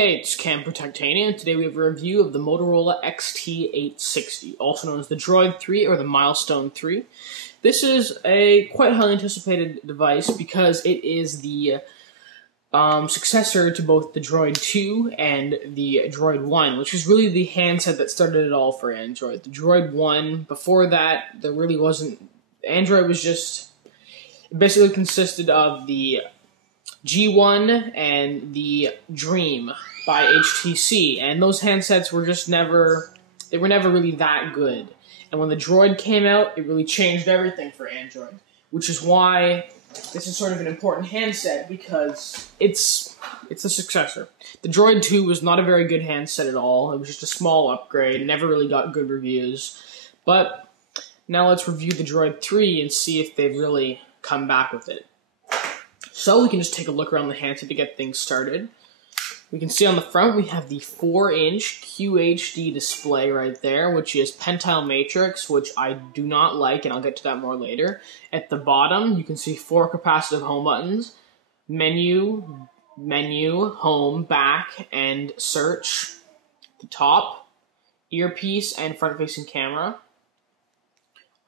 Hey, it's Cam for Techtainian. Today we have a review of the Motorola XT860, also known as the Droid 3 or the Milestone 3. This is a quite highly anticipated device because it is the successor to both the Droid 2 and the Droid 1, which is really the handset that started it all for Android. The Droid 1, before that, there really wasn't... Android was just... It basically consisted of the G1 and the Dream by HTC, and those handsets were just never really that good. And when the Droid came out, it really changed everything for Android, which is why this is sort of an important handset, because it's the successor. The Droid 2 was not a very good handset at all. It was just a small upgrade, never really got good reviews. But now let's review the Droid 3 and see if they've really come back with it. So we can just take a look around the handset to get things started. We can see on the front we have the 4-inch QHD display right there, which is Pentile Matrix, which I do not like, and I'll get to that more later. At the bottom, you can see 4 capacitive home buttons: menu, home, back, and search. At the top, earpiece and front-facing camera.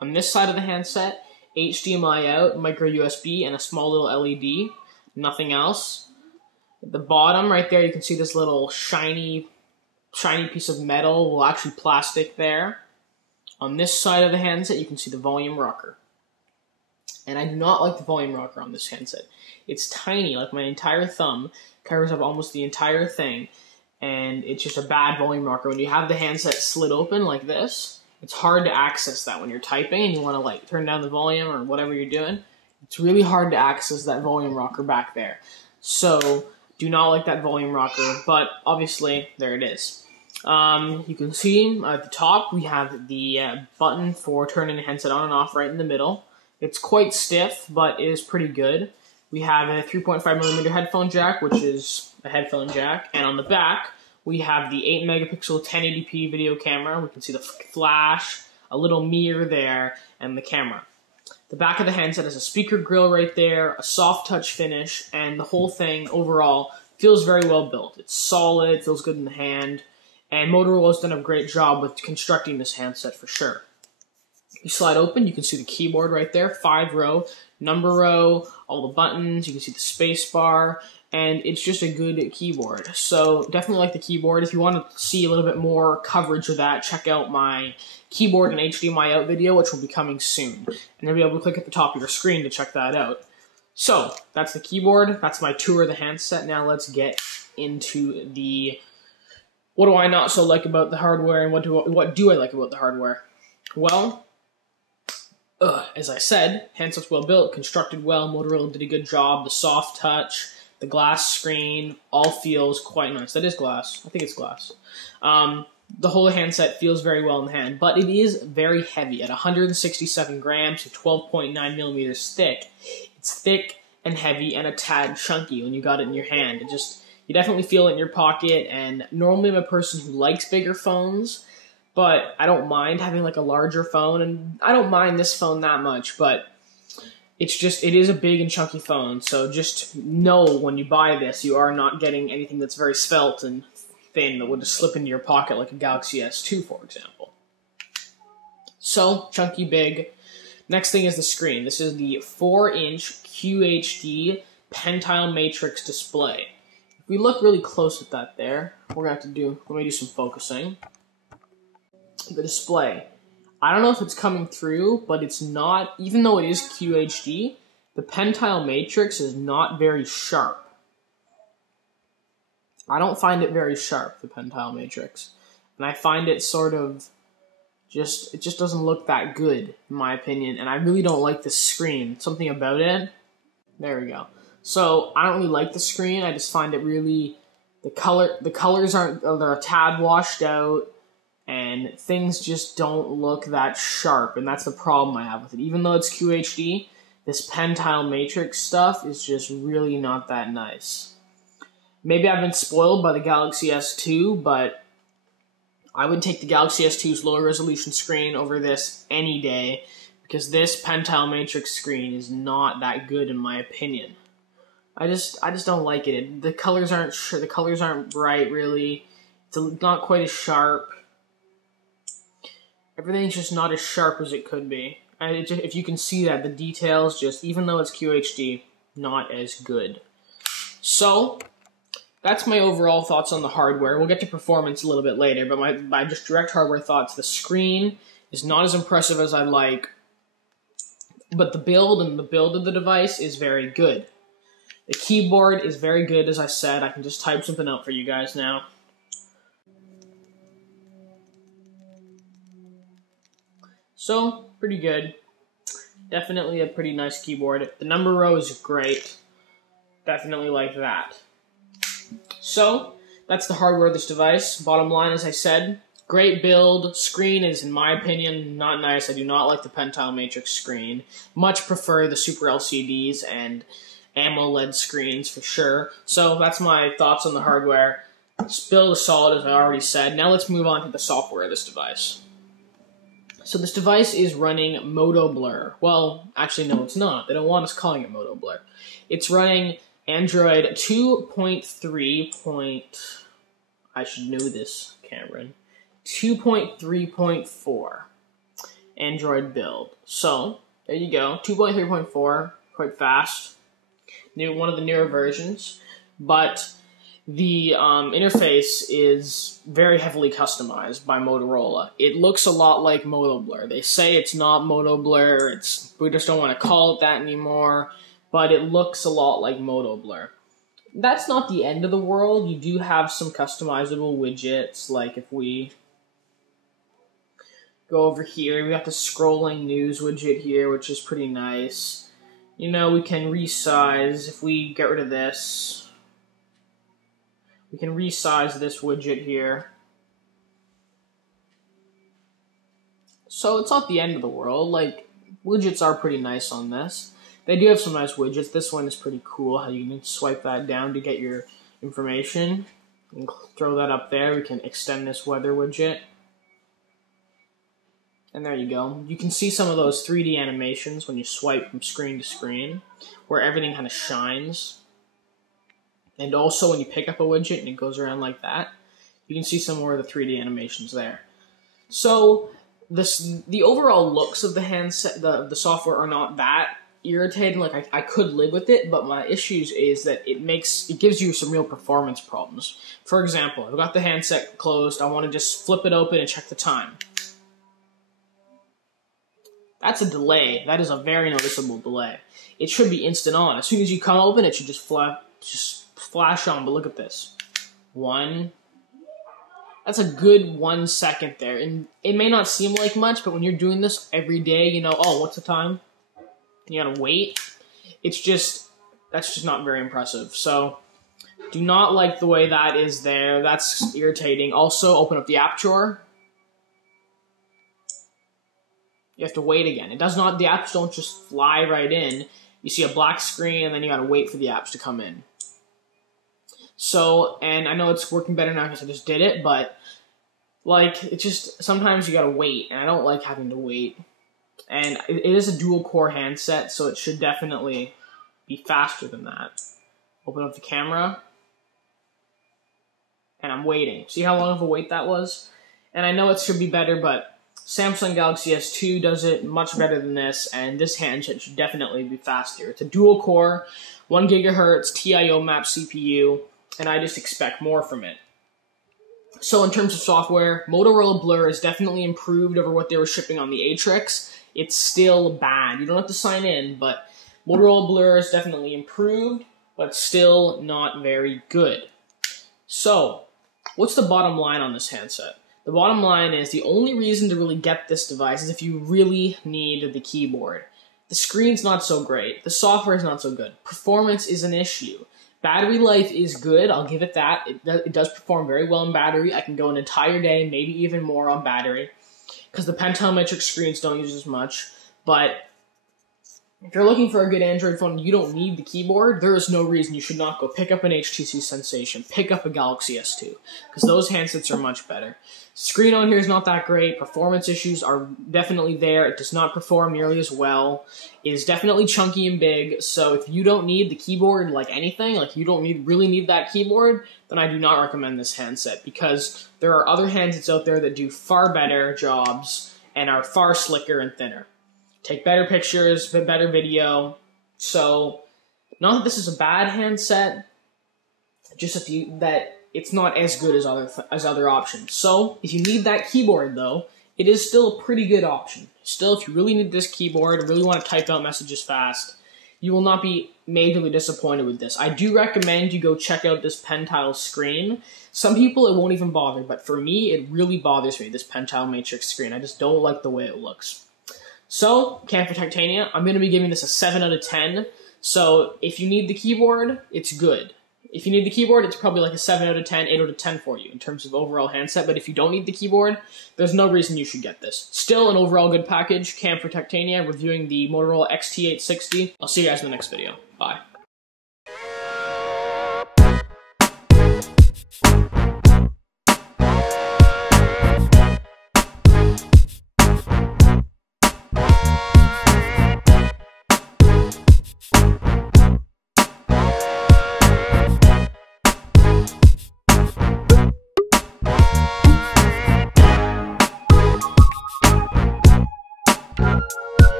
On this side of the handset, HDMI out, micro USB, and a small little LED. Nothing else. At the bottom, right there, you can see this little shiny piece of metal, well, actually plastic there. On this side of the handset, you can see the volume rocker. And I do not like the volume rocker on this handset. It's tiny, like my entire thumb, covers up almost the entire thing, and it's just a bad volume rocker. When you have the handset slid open like this, it's hard to access that when you're typing and you want to like turn down the volume or whatever you're doing. It's really hard to access that volume rocker back there. So do not like that volume rocker, but obviously there it is. You can see at the top we have the button for turning the handset on and off right in the middle. It's quite stiff, but it is pretty good. We have a 3.5mm headphone jack, which is a headphone jack, and on the back we have the 8-megapixel 1080p video camera. We can see the flash, a little mirror there, and the camera. The back of the handset has a speaker grill right there, a soft touch finish, and the whole thing overall feels very well built. It's solid, feels good in the hand, and Motorola's done a great job with constructing this handset for sure. You slide open, you can see the keyboard right there, 5-row, number row, all the buttons, you can see the space bar, and it's just a good keyboard. So definitely like the keyboard. If you want to see a little bit more coverage of that, check out my keyboard and HDMI out video, which will be coming soon. And you'll be able to click at the top of your screen to check that out. So that's the keyboard. That's my tour of the handset. Now let's get into the what do I not so like about the hardware, and what do I like about the hardware? Well, as I said, handset's well built, constructed well. Motorola did a good job. The soft touch, the glass screen, all feels quite nice. That is glass. I think it's glass. The whole handset feels very well in the hand, but it is very heavy. At 167 grams and 12.9 millimeters thick, it's thick and heavy and a tad chunky when you got it in your hand. You definitely feel it in your pocket, and normally I'm a person who likes bigger phones, but I don't mind having like a larger phone, and I don't mind this phone that much, but it is a big and chunky phone, so just know when you buy this, you are not getting anything that's very svelte and thin that would just slip into your pocket like a Galaxy S2, for example. So, chunky, big. Next thing is the screen. This is the 4-inch QHD Pentile Matrix display. If we look really close at that there, we're going to have to let me do some focusing. The display. I don't know if it's coming through, but it's not, even though it is QHD, the Pentile Matrix is not very sharp. I don't find it very sharp, the Pentile Matrix. And I find it sort of it just doesn't look that good, in my opinion. And I really don't like the screen. Something about it. There we go. So, I don't really like the screen. I just find it really, the colors they're a tad washed out, and things just don't look that sharp, and that's the problem I have with it. Even though it's QHD, this Pentile Matrix stuff is just really not that nice. Maybe I've been spoiled by the Galaxy S2, but I would take the Galaxy S2's lower resolution screen over this any day, because this Pentile Matrix screen is not that good in my opinion. I just don't like it. The colors aren't bright really. It's not quite as sharp. Everything's just not as sharp as it could be. If you can see that, the details just, even though it's QHD, not as good. So, that's my overall thoughts on the hardware. We'll get to performance a little bit later, but my just direct hardware thoughts, the screen is not as impressive as I like, but the build of the device is very good. The keyboard is very good, as I said. I can just type something out for you guys now. So, pretty good. Definitely a pretty nice keyboard. The number row is great. Definitely like that. So, that's the hardware of this device. Bottom line, as I said, great build. Screen is, in my opinion, not nice. I do not like the Pentile Matrix screen. Much prefer the Super LCDs and AMOLED screens for sure. So, that's my thoughts on the hardware. Build is solid, as I already said. Now let's move on to the software of this device. So this device is running Moto Blur. Well, actually, no, it's not. They don't want us calling it Moto Blur. It's running Android 2.3. I should know this, Cameron. 2.3.4 Android build. So, there you go. 2.3.4, quite fast. One of the newer versions. But the interface is very heavily customized by Motorola. It looks a lot like Moto Blur. They say it's not Moto Blur. We just don't want to call it that anymore. But it looks a lot like Moto Blur. That's not the end of the world. You do have some customizable widgets, like if we go over here, we got the scrolling news widget here, which is pretty nice. You know, we can resize. If we get rid of this, we can resize this widget here. So it's not the end of the world. Like, widgets are pretty nice on this. They do have some nice widgets. This one is pretty cool, how you can swipe that down to get your information. And throw that up there. We can extend this weather widget. And there you go. You can see some of those 3D animations when you swipe from screen to screen, where everything kind of shines. And also when you pick up a widget and it goes around like that, you can see some more of the 3D animations there. So the overall looks of the handset, the software are not that irritating. Like I could live with it, but my issues is that it gives you some real performance problems. For example, I've got the handset closed. I want to just flip it open and check the time. That's a delay. That is a very noticeable delay. It should be instant on. As soon as you come open, it should just flash on. But look at this. That's a good 1 second there. And it may not seem like much, but when you're doing this every day, you know, oh, what's the time? You gotta wait. That's just not very impressive. So, do not like the way that is there. That's irritating. Also, open up the app drawer. You have to wait again. The apps don't just fly right in. You see a black screen, and then you gotta wait for the apps to come in. So, and I know it's working better now because I just did it, but, like, it's just, sometimes you gotta wait, and I don't like having to wait. And it is a dual-core handset, so it should definitely be faster than that. Open up the camera, and I'm waiting. See how long of a wait that was? And I know it should be better, but Samsung Galaxy S2 does it much better than this, and this handset should definitely be faster. It's a dual-core, 1 GHz TIO map CPU, and I just expect more from it. So in terms of software, Motorola Blur is definitely improved over what they were shipping on the Atrix. It's still bad. You don't have to sign in, but Motorola Blur is definitely improved, but still not very good. So, what's the bottom line on this handset? The bottom line is the only reason to really get this device is if you really need the keyboard. The screen's not so great. The software is not so good. Performance is an issue. Battery life is good. I'll give it that. It does perform very well in battery. I can go an entire day, maybe even more on battery, because the Pentile Matrix screens don't use as much. But If you're looking for a good Android phone and you don't need the keyboard, there is no reason you should not go pick up an HTC Sensation, pick up a Galaxy S2, because those handsets are much better. Screen on here is not that great, performance issues are definitely there, it does not perform nearly as well, it is definitely chunky and big, so if you don't need the keyboard like anything, like you don't really need that keyboard, then I do not recommend this handset, because there are other handsets out there that do far better jobs and are far slicker and thinner. Take better pictures, better video. So, not that this is a bad handset, just that it's not as good as other options. So, if you need that keyboard though, it is still a pretty good option. Still, if you really need this keyboard and really want to type out messages fast, you will not be majorly disappointed with this. I do recommend you go check out this Pentile screen. Some people it won't even bother, but for me, it really bothers me, this Pentile Matrix screen. I just don't like the way it looks. So, for Techtainian, I'm going to be giving this a 7 out of 10. So, if you need the keyboard, it's good. If you need the keyboard, it's probably like a 7 out of 10, 8 out of 10 for you in terms of overall handset. But if you don't need the keyboard, there's no reason you should get this. Still an overall good package. For Techtainian, reviewing the Motorola XT860. I'll see you guys in the next video. Bye.